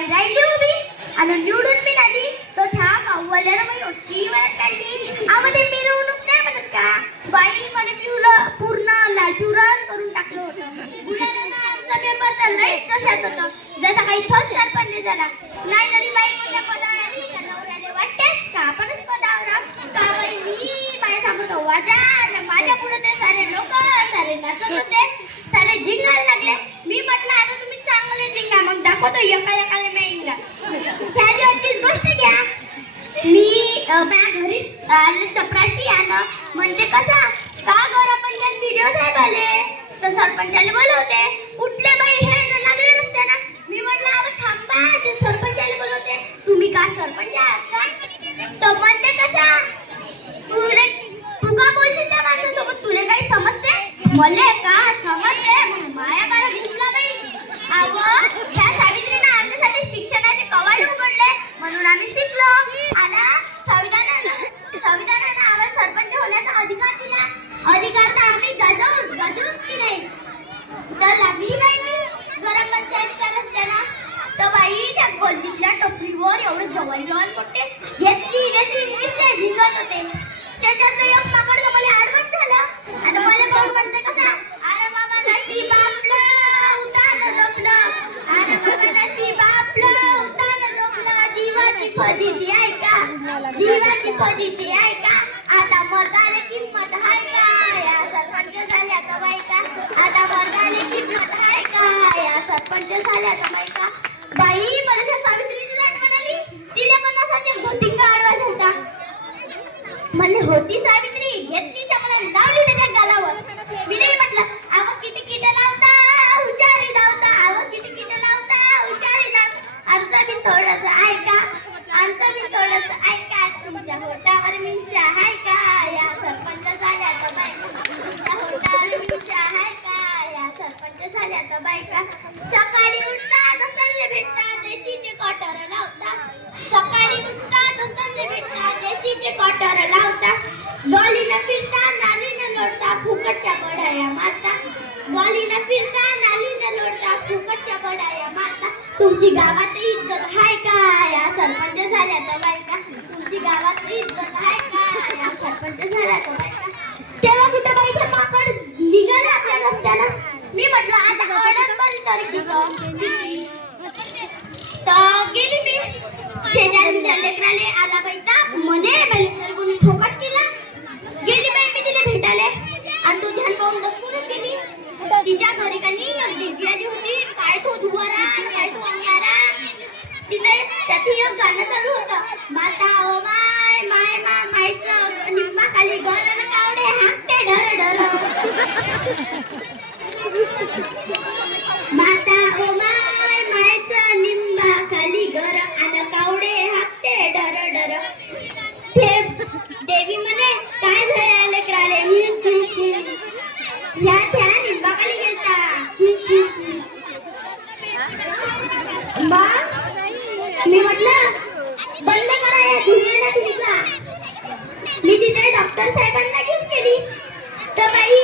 बाई राहिली उभी आणि निवडून बी आली तो ठाक अव्वल्यानं बाई अशी वळत काढली. आमध्ये मिरवणूक नाही म्हणत का बाई मला पिवलं पूर्ण लाल पिवळं करून टाकलं होतं. गुन्ह्याला आमचा पेपर तर लईच कशात होतं जसा काही थोच सरपंच झाला नाही तरी बाई कोणत्या पदावर आली त्या नवऱ्याने वाटतेच का आपणच पदावर का बाई मी माझ्या सांगतो वाजा आणि माझ्या पुढे ते सारे लोक सारे नाचत होते सारे जिंगायला लागले. मी म्हटलं आता तुम्ही चांगले जिंगा मग दाखवतो एका एकाला मेईनला. त्या दिवशीच गोष्ट घ्या मी माझ्या घरी आले चपराशी आणि म्हणजे कसा का गौरपंचायत व्हिडिओ साहेब आले तर सरपंचाला बोलवते कुठले बाई हे लागले नसते ना. मी म्हटलं अहो थांबा ते सरपंचाला बोलवते तुम्ही का सरपंच आहात का तर म्हणते कसा तू का बोलशील त्या माणसासोबत तुला काही समजते मले का समजते मग माया मला घुसला बाई. अहो ह्या सावित्रीने आमच्यासाठी शिक्षणाचे कवाड उघडले म्हणून आम्ही शिकलो आणि संविधानानं आम्हाला सरपंच होण्याचा अधिकार दिला. अधिकार तर आम्ही गाजवूच की नाही. तर लागली बाई मी गरम पंचायतच्या रस्त्यानं तर बाई त्या गल्लीतल्या टपरीवर एवढं जवळ पडते घेतली नुसते झिंगत होते. त्याच्यात एक माकड मला ॲडव्हान्स झालं आणि मला पाहून म्हणते कसा अरे बाबा नशीब आपलं उतार लोकलं अरे बाबा नशीब आपलं उतार लोकलं जीवाची फजिती आहे का जीवाची फजिती आहे का आता मर्दाले किंमत आहे का या सरपंच झाल्या का बाई का आता मर्दाले किंमत आहे का या सरपंच झाल्या का बाई का. बाई मला त्या सावित्रीची आठवण आली तिला पण असा ते गोतिंगा आडवा होता म्हणले होती सावित्री घेतली मला लावली त्याच्या गालावर. मी नाही म्हटलं अव किट लावता हुशारी धावता अव किट लावता हुशारी धावता. आमचं मी थोडंसं ऐका तुमच्या होटावर मिशा आहे का या सरपंच झाल्या तर बायका तुमच्या होटावर मिशा आहे का या सरपंच झाल्या तर बायका. सकाळी उठता दसऱ्याला भेटता देशीचे कॉटर लावता सकाळी उठता दसऱ्याला भेटता देशीचे कॉटर लावता. गलीनं फिरता नालीनं लोटता फुकटच्या बढाया मारता गलीनं फिरता नालीनं लोटता फुकटच्या बढाया मारता. तुमची गावात इज्जत आहे का या सरपंच झाल्या तर बायका तुमची गावात इज्जत आहे का या सरपंच झाल्या तर बायका. तेव्हा कुठे बाईचं माकड निघालं आपल्या रस्त्यानं. मी म्हटलं आता ऑर्डर बंद तरी तर गेली मी शेजारीच्या लेकराले आला बाईचा म्हणे बाई कोणी ठोकाट केला. गेली बाई मी तिला भेटाले आणि तू ध्यान पाहून दक्षिणच गेली. तिच्या घरी कानी दिव्य आली होती काय तो धुवारा काय तो अंगारा तिथे त्याची एक गाणं चालू होतं माता ओ माय माय मा मायचं निम्मा खाली गरण कावडे हाकते ढर ढर माता ओ माय मायचं निम्मा खाली घर आणि कावडे हाकते ढर ढर. ते देवी म्हणे काय झालं लेकराले या त्या निंबाखाली गेलता मी म्हटलं बंद करा या दुनियेला तुमचा. मी तिथे डॉक्टर साहेबांना घेऊन गेली तर बाई